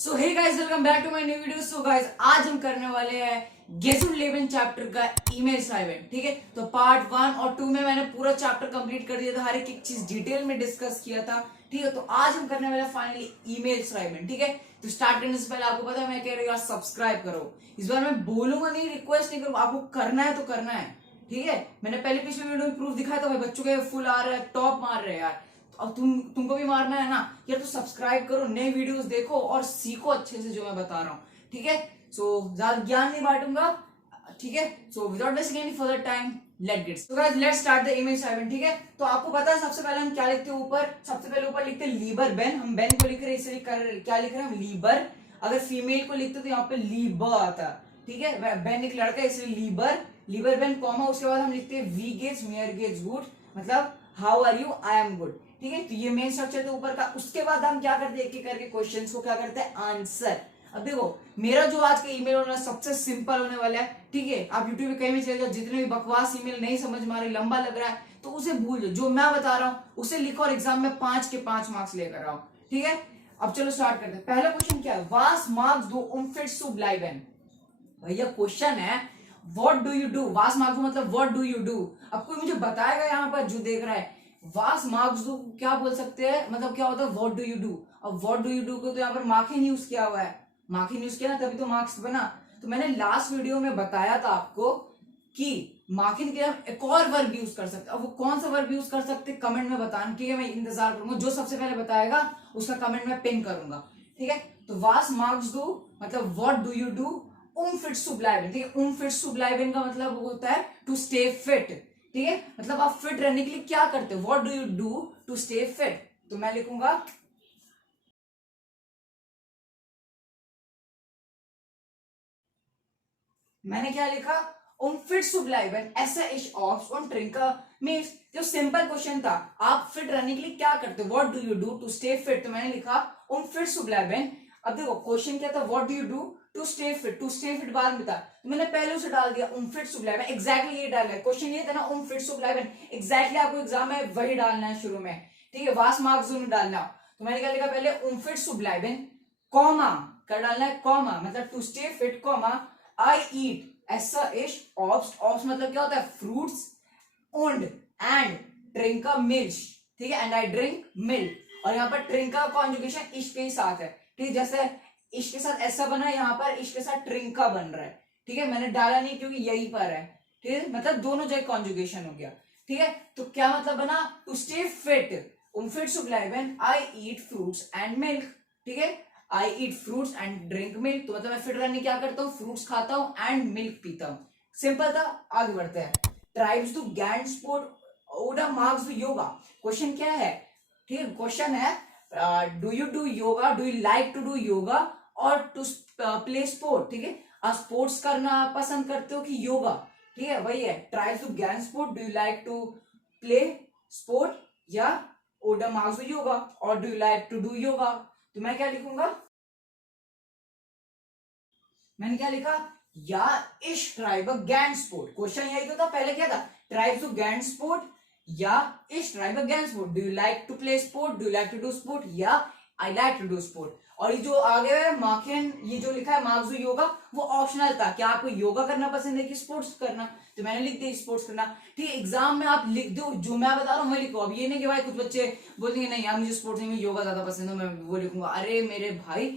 So hey guys, welcome back to my new video. So guys, आज हम करने वाले हैं गेसुड 11 चैप्टर का ईमेल असाइनमेंट। ठीक है, तो पार्ट 1 और 2 में मैंने पूरा चैप्टर कंप्लीट कर दिया था, हर एक चीज डिटेल में डिस्कस किया था। ठीक है, तो आज हम करने वाले फाइनली ईमेल असाइनमेंट। ठीक है, तो स्टार्ट करने से पहले आपको पता है मैं कह रही हूँ सब्सक्राइब करो। इस बार मैं बोलूंगा नहीं, रिक्वेस्ट नहीं करूंगा, आपको करना है तो करना है। ठीक है, मैंने पहले पिछले वीडियो में प्रूफ दिखाया था भाई, बच्चों के फुल आ रहा है, टॉप मार रहे हैं यार। अब तुमको भी मारना है ना यार, तो सब्सक्राइब करो, नए वीडियोस देखो और सीखो अच्छे से जो मैं बता रहा हूँ। ठीक है, सो ज्यादा ज्ञान नहीं बांटूंगा। ठीक है, so without wasting any further time let get so guys, let's start the image assignment. ठीक है, तो आपको पता है सबसे पहले हम क्या लिखते हैं ऊपर? सबसे पहले ऊपर लिखते हैं लीबर बेन। हम बेन को लिख रहे हैं, इसलिए क्या लिख रहे हैं हम? लीबर। अगर फीमेल को लिखते तो यहाँ पे लीबर आता। ठीक है, बेन एक लड़का है इसलिए लीबर, लीबर बेन कॉमा, उसके बाद हम लिखते हैं वी गेट्स मेयर गेट्स गुड, मतलब how are you, I am good. ठीक है, तो ये मेन स्ट्रक्चर था ऊपर का। उसके बाद हम क्या करते हैं, एक एक करके क्वेश्चंस को क्या करते हैं, आंसर। अब देखो, मेरा जो आज का ईमेल होना सबसे सिंपल होने वाला है। ठीक है, आप यूट्यूब पे कहीं भी चले जाओ, जितने भी बकवास ईमेल नहीं समझ में आ रहे, लंबा लग रहा है, तो उसे भूल जाओ, जो मैं बता रहा हूं उसे लिखो और एग्जाम में 5 के 5 मार्क्स लेकर आओ। ठीक है, अब चलो स्टार्ट करते हैं। पहला क्वेश्चन क्या है? वास मार्क्स दो उमफिट्स टू ब्लाइवेन। भैया क्वेश्चन है व्हाट डू यू डू। वास मार्क्स मतलब व्हाट डू यू डू। अब कोई मुझे बताएगा यहाँ पर जो देख रहा है, वास मार्क्स डू क्या बोल सकते हैं, मतलब क्या होता है व्हाट डू यू डू। अब व्हाट डू यू डू को तो यहाँ पर मार्किन यूज किया हुआ है, मार्किन यूज किया ना, तभी तो मार्क्स बना। तो मैंने लास्ट वीडियो में बताया था आपको कि मार्किन के हम एक और वर्ब यूज कर सकते हैं। अब वो कौन सा वर्ब यूज कर सकते हैं कमेंट में बताना। ठीक है, मैं इंतजार करूंगा, जो सबसे पहले बताएगा उसका कमेंट में पिन करूंगा। ठीक है, तो वास मार्क्स डू मतलब व्हाट डू यू डू फिट्स टू ब्लाइवेन। ठीक है, फिट्स टू ब्लाइवेन का मतलब होता है टू स्टे फिट। ठीक है, मतलब आप फिट रहने के लिए क्या करते हो, what do you do to stay fit. तो मैं लिखूंगा मैंने क्या लिखा, फिट्स टू ब्लाइवेन ऐसा इश ऑफ ऑन ट्रिंका मीन्स। जो सिंपल क्वेश्चन था, आप फिट रहने के लिए क्या करते हो, what do you do to stay fit, तो मैंने लिखा फिट्स टू ब्लाइवेन। अब देखो क्वेश्चन क्या था, what do you do to stay fit. To stay fit बाद में था, तो मैंने पहले उसे डाल दिया फिट्स टू ब्लाइवेन। एग्जैक्टली ये डाला है, क्वेश्चन ये था ना फिट्स टू ब्लाइवेन, एग्जैक्टली आपको एग्जाम में वही डालना है शुरू में। ठीक है, वास मार्क्स में डालना। तो मैंने क्या लिखा पहले, फिट्स टू ब्लाइवेन कॉमा, क्या डालना है, कॉमा मतलब to stay fit comma I eat ऐसा इश ऑफ्स। ऑफ्स मतलब क्या होता है, फ्रूट्स, ओंड एंड ड्रिंक अ मिल्क। ठीक है, एंड आई ड्रिंक मिल्क। और यहाँ पर ड्रिंक का कॉन्जुगेशन इश के ही साथ है। ठीक है, जैसे इश के साथ ऐसा बना है, यहाँ पर इश के साथ ट्रिंका बन रहा है। ठीक है, मैंने डाला नहीं क्योंकि यही पर है। ठीक है, मतलब दोनों जगह कॉन्जुगेशन हो गया। ठीक है, तो क्या मतलब बना, टू स्टे फिट फिट टू ब्लाइवेन I eat fruits and milk. ठीक है, I eat fruits and drink milk, तो मतलब मैं फिट रहने क्या करता हूँ, फ्रूट्स खाता हूँ एंड मिल्क पीता हूँ। सिंपल था, आगे बढ़ते हैं। ट्राइब्स डू गैंड स्पोर्ट ओडा मार्क्स डू योगा। क्वेश्चन क्या है? ठीक है, क्वेश्चन है do you do yoga, do you like to do yoga और टू प्ले स्पोर्ट। ठीक है, आप स्पोर्ट्स करना पसंद करते हो कि योगा। ठीक है, वही है, ट्राइब्स डू गैंड स्पोर्ट, do you like to play sport या ओडा मार्क्स डू योगा और do you like to do yoga. तो मैं क्या लिखूंगा, मैंने क्या लिखा, या इश ट्राइब गैंड स्पोर्ट। क्वेश्चन यही तो था, पहले क्या था, ट्राइब्स टू गैंड स्पोर्ट या इश ट्राइब गैंड स्पोर्ट, do you like to play sport, do you like to do sport या I like to do sport. और ये जो आगे है मार्किन, ये जो लिखा है मार्क्स योगा, वो ऑप्शनल था, क्या आपको योगा करना पसंद है कि स्पोर्ट्स करना, तो मैंने लिख दिया स्पोर्ट्स करना। ठीक है, एग्जाम में आप लिख दो जो मैं बता रहा हूँ वही लिखो। अब ये नहीं कि भाई कुछ बच्चे बोलेंगे नहीं यार मुझे स्पोर्ट्स में योगा ज्यादा पसंद है, मैं वो लिखूंगा। अरे मेरे भाई,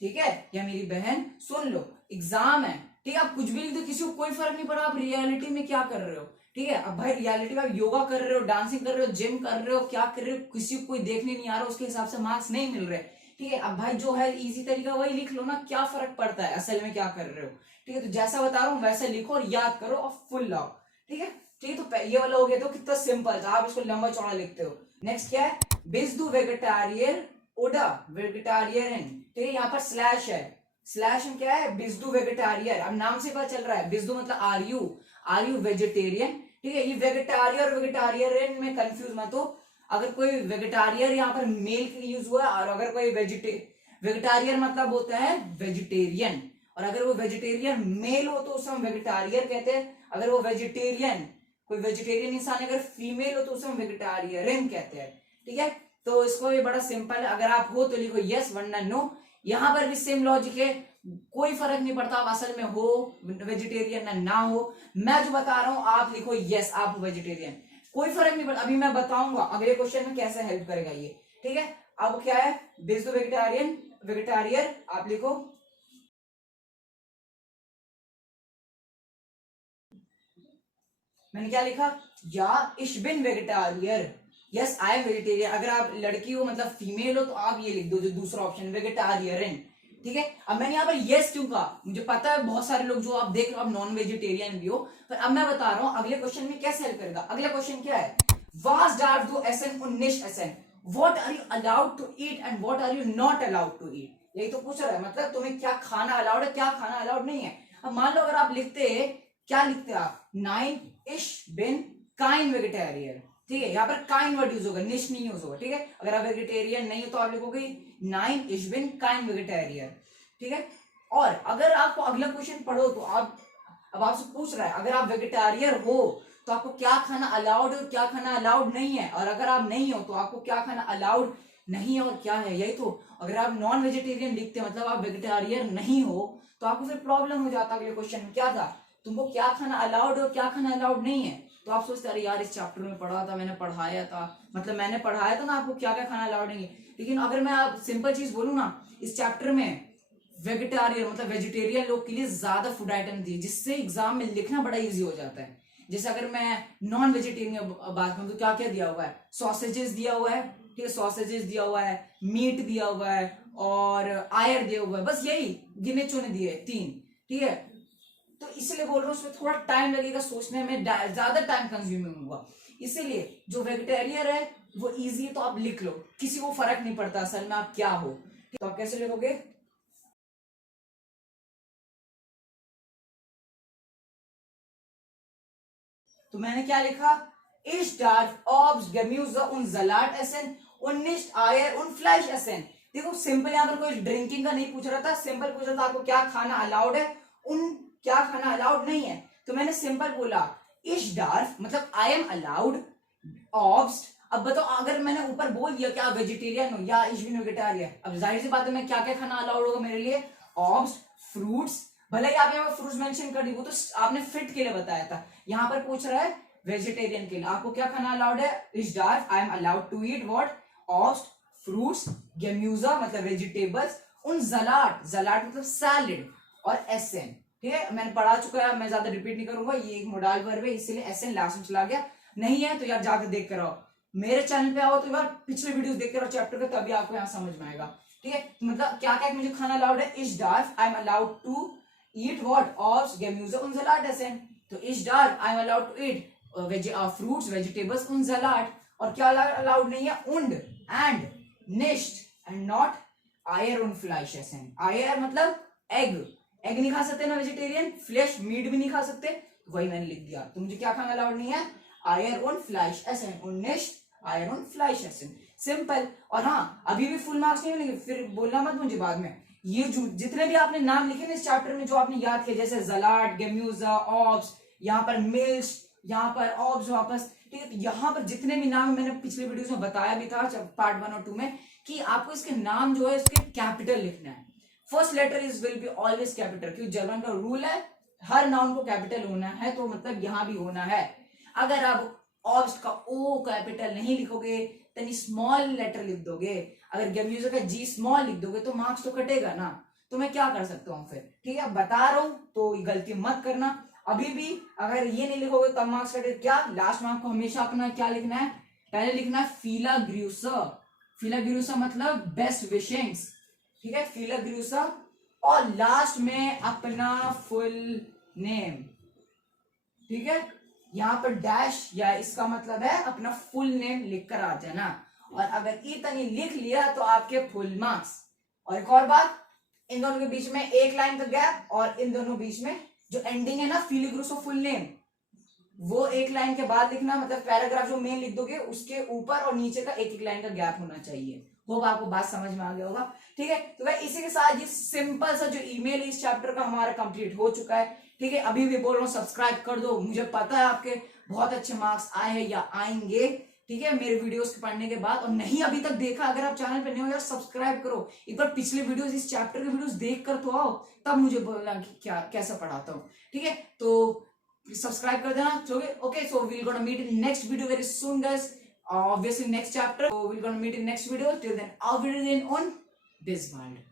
ठीक है, या मेरी बहन सुन लो, एग्जाम है। ठीक है, आप कुछ भी लिख दो, किसी को कोई फर्क नहीं पड़ा आप रियलिटी में क्या कर रहे हो। ठीक है, अब भाई रियलिटी में आप योगा कर रहे हो, डांसिंग कर रहे हो, जिम कर रहे हो, क्या कर रहे हो, किसी को कोई देखने नहीं आ रहा, उसके हिसाब से मार्क्स नहीं मिल रहे। ठीक है, अब भाई जो है इजी तरीका वही लिख लो ना, क्या फर्क पड़ता है असल में क्या कर रहे हो। ठीक है, तो जैसा बता रहा हूँ वैसे लिखो और याद करो और फुल लाओ। ठीक है, ठीक है, तो ये वाला हो गया, तो कितना सिंपल था, आप इसको लंबा चौड़ा लिखते हो। नेक्स्ट क्या है, बिजदू वेगेटारियर ओडा वेगेटारियन। ठीक है, यहाँ पर स्लैश है, स्लैश में क्या है, बिजदू वेगेटारियर। अब नाम से पता चल रहा है, बिजदू मतलब आर यू वेजिटेरियन। ठीक है, ये वेगेटारियर और वेगेटारियन में कंफ्यूज मत हो। अगर कोई वेगेटारियर यहाँ पर मेल यूज हुआ और अगर कोई वेगेटारियर मतलब होता है वेजिटेरियन, और अगर वो वेजिटेरियन मेल हो तो उसे हम वेगेटारियर कहते हैं। अगर वो वेजिटेरियन, कोई वेजिटेरियन इंसान अगर फीमेल हो तो उसे हम वेगेटारियन कहते हैं। ठीक है, तो इसको ये बड़ा सिंपल है, अगर आप हो तो लिखो यस वरना नो। यहां पर भी सेम लॉजिक है, कोई फर्क नहीं पड़ता आप असल में हो वेजिटेरियन ना हो, मैं जो बता रहा हूं आप लिखो यस आप वेजिटेरियन, कोई फर्क नहीं पड़ता। अभी मैं बताऊंगा अगले क्वेश्चन में कैसे हेल्प करेगा ये, ठीक है। अब क्या है, बेस दो वेजिटेरियन वेजिटेरियर आप लिखो, मैंने क्या लिखा, या इश बिन वेजिटेरियर, यस आई एम वेजिटेरियन। अगर आप लड़की हो मतलब फीमेल हो तो आप ये लिख दो जो दूसरा ऑप्शन वेजिटेरियन, ठीक है। अब मैंने यहाँ पर यस क्यों कहा, मुझे पता है बहुत सारे लोग जो आप देख रहे हो आप नॉन वेजिटेरियन भी हो, पर अब मैं बता रहा हूं अगले क्वेश्चन में कैसे हेल्प करेगा। अगला क्वेश्चन क्या है, वास डार्फ दो एसन और निश एसन, what are you allowed to eat and what are you not allowed to eat, यही तो पूछ रहा है, मतलब तुम्हें क्या खाना अलाउड है क्या खाना अलाउड नहीं है। अब मान लो अगर आप लिखते क्या लिखते आप, नाइन इश बिन काइन वेजिटेरियन, ठीक है, यहाँ पर काइन वर्ड यूज होगा, निश नहीं यूज होगा, ठीक है। अगर आप वेजिटेरियन नहीं हो तो आप लिखोगे नाइन इश बिन काइन वेजिटेरियन, ठीक है। और अगर आपको अगला क्वेश्चन पढ़ो तो आप, अब आपसे पूछ रहा है अगर आप वेजिटेरियन हो तो आपको क्या खाना अलाउड है और क्या खाना अलाउड नहीं है, और अगर आप नहीं हो तो आपको क्या खाना अलाउड नहीं है और क्या है, यही तो। अगर आप नॉन वेजिटेरियन लिखते मतलब आप वेजिटेरियन नहीं हो तो आपको फिर प्रॉब्लम हो जाता। अगले क्वेश्चन में क्या था, तुमको क्या खाना अलाउड है और क्या खाना अलाउड नहीं है, तो आप सोचते अरे यार इस चैप्टर में पढ़ा था, मैंने पढ़ाया था, मतलब मैंने पढ़ाया था ना आपको क्या क्या खाना अलाउड नहीं है। लेकिन अगर मैं आप सिंपल चीज बोलूँ ना, इस चैप्टर में वेजिटेरियन मतलब वेजिटेरियन लोग के लिए ज्यादा फूड आइटम दिए जिससे एग्जाम में लिखना बड़ा इजी हो जाता है। जैसे अगर मैं नॉन वेजिटेरियन बात करूं तो क्या क्या दिया हुआ है, सॉसेजेस दिया हुआ है, ठीक है, सॉसेजेस दिया हुआ है, मीट दिया हुआ है और आयर दिया हुआ है, बस यही गिने चुने दिए तीन, ठीक है। तो इसलिए बोल रहा हूँ उसमें थोड़ा टाइम लगेगा सोचने में, ज्यादा टाइम कंज्यूमिंग होगा, इसीलिए जो वेजिटेरियन है वो इजी है तो आप लिख लो, किसी को फर्क नहीं पड़ता असल में आप क्या हो, तो आप कैसे लिखोगे, तो मैंने क्या लिखा, Ich darf Obst, Gemüse und Salat essen und nicht Eier und Fleisch essen। देखो सिंपल, यहाँ पर कोई ड्रिंकिंग का नहीं पूछ रहा था, सिंपल पूछ रहा था आपको क्या खाना अलाउड है उन क्या खाना अलाउड नहीं है, तो मैंने सिंपल बोला Ich darf मतलब आई एम अलाउड Obst। अब बताओ अगर मैंने ऊपर बोल दिया कि आप वेजिटेरियन हो या Ich bin वेजिटेरियन, अब जाहिर सी बात है मैं क्या क्या खाना अलाउड होगा मेरे लिए, Obst, फ्रूट्स, भले ही आप यहाँ पर फ्रूट्स मेंशन कर दी वो तो आपने फिट के लिए बताया था, यहाँ पर पूछ रहा है वेजिटेरियन के लिए आपको क्या खाना अलाउड है, इस डार्फ I am allowed to eat what, ऑस्ट, फ्रूट्स, गेम्यूजा मतलब वेजिटेबल्स, उन जलाट, जलाट मतलब सैलेड, और एसन, ठीक है, मैंने पढ़ा चुका है, मैं ज्यादा रिपीट नहीं करूंगा, ये एक मोडाल वर्ब है इसलिए एसन लास्ट में चला गया, नहीं है तो यार जाकर देख कर आओ, मेरे चैनल पे आओ तो यार पिछले वीडियोस देख कर आओ चैप्टर का, तभी आपको यहाँ समझ में आएगा, ठीक है। मतलब क्या क्या मुझे खाना अलाउड है, इस डार्फ I am allowed to eat what, ऑस्ट, गेम्यूजा, उन जलाट, एसन, तो इस डार्फ I am allowed to eat fruits, vegetables, उन जलाट, और क्या अलाउड नहीं है, उंड एंड निश्ट एंड नॉट आयर उन फ्लैश एसन, आयर मतलब एग, एग नहीं खा सकते ना वेजिटेरियन, फ्लैश मीट भी नहीं खा सकते, तो वही मैंने लिख दिया, तो मुझे क्या खाना अलाउड नहीं है, आयर उन फ्लैश एसन, उन निश्ट आयर उन फ्लैश एसन, सिंपल। और हाँ अभी भी फुल मार्क्स नहीं मिलेंगे, फिर बोलना मत मुझे बाद में, ये जो जितने भी आपने नाम लिखे ना इस चैप्टर में जो आपने याद किया, जैसे जलाट, गेम्यूजा, ऑब्स, यहाँ पर मिल्स, यहाँ पर ऑब्स वापस, ठीक है, यहाँ पर जितने भी नाम मैंने पिछले वीडियोस में बताया भी था पार्ट 1 और 2 में कि आपको इसके नाम जो है इसके कैपिटल लिखना है, first letter is will be always capital, क्योंकि जर्मन का रूल है हर नाउन को कैपिटल होना है, तो मतलब यहाँ भी होना है। अगर आप ऑब्स का ओ कैपिटल नहीं लिखोगे तनी स्मॉल लेटर लिख दोगे, अगर गेम्यूजा का जी स्मॉल लिख दोगे तो मार्क्स तो कटेगा ना, तो मैं क्या कर सकता हूँ फिर, ठीक है, बता रहा हूं तो गलती मत करना, अभी भी अगर ये नहीं लिखोगे तब मार्क्स कटे, क्या लास्ट में आपको हमेशा अपना क्या लिखना है, पहले लिखना है फीला ग्रूसा, फीला ग्रूसा मतलब बेस्ट विशिंग्स, ठीक है, फीला ग्रूसा, और लास्ट में अपना फुल नेम, ठीक है, यहाँ पर डैश या इसका मतलब है अपना फुल नेम लिखकर आ जाना, और अगर इतनी लिख लिया तो आपके फुल मार्क्स। और एक और बात, इन दोनों के बीच में एक लाइन का गैप, और इन दोनों बीच में जो एंडिंग है ना फिलिग्रूसो फुल नेम, वो एक लाइन के बाद लिखना, मतलब पैराग्राफ जो मेन लिख दोगे उसके ऊपर और नीचे का एक एक लाइन का गैप होना चाहिए। होप आपको बात समझ में आ गया होगा, ठीक है। तो भाई इसी के साथ ये सिंपल सा जो ईमेल इस चैप्टर का हमारा कंप्लीट हो चुका है, ठीक है। अभी भी बोल रहा हूँ सब्सक्राइब कर दो, मुझे पता है आपके बहुत अच्छे मार्क्स आए हैं या आएंगे, ठीक है, मेरे वीडियोस पढ़ने के बाद। और नहीं अभी तक देखा, अगर आप चैनल पे नए हो यार सब्सक्राइब करो, एक बार पिछले वीडियोस, इस चैप्टर के वीडियोस देख कर तो आओ, तब मुझे बोलना कि क्या कैसा पढ़ाता हूँ। ठीक है, तो सब्सक्राइब कर देना। Okay, so we'll gonna meet in next video very soon guys, obviously next chapter, so we're gonna meet in next video. Till then, I'll be in on this world.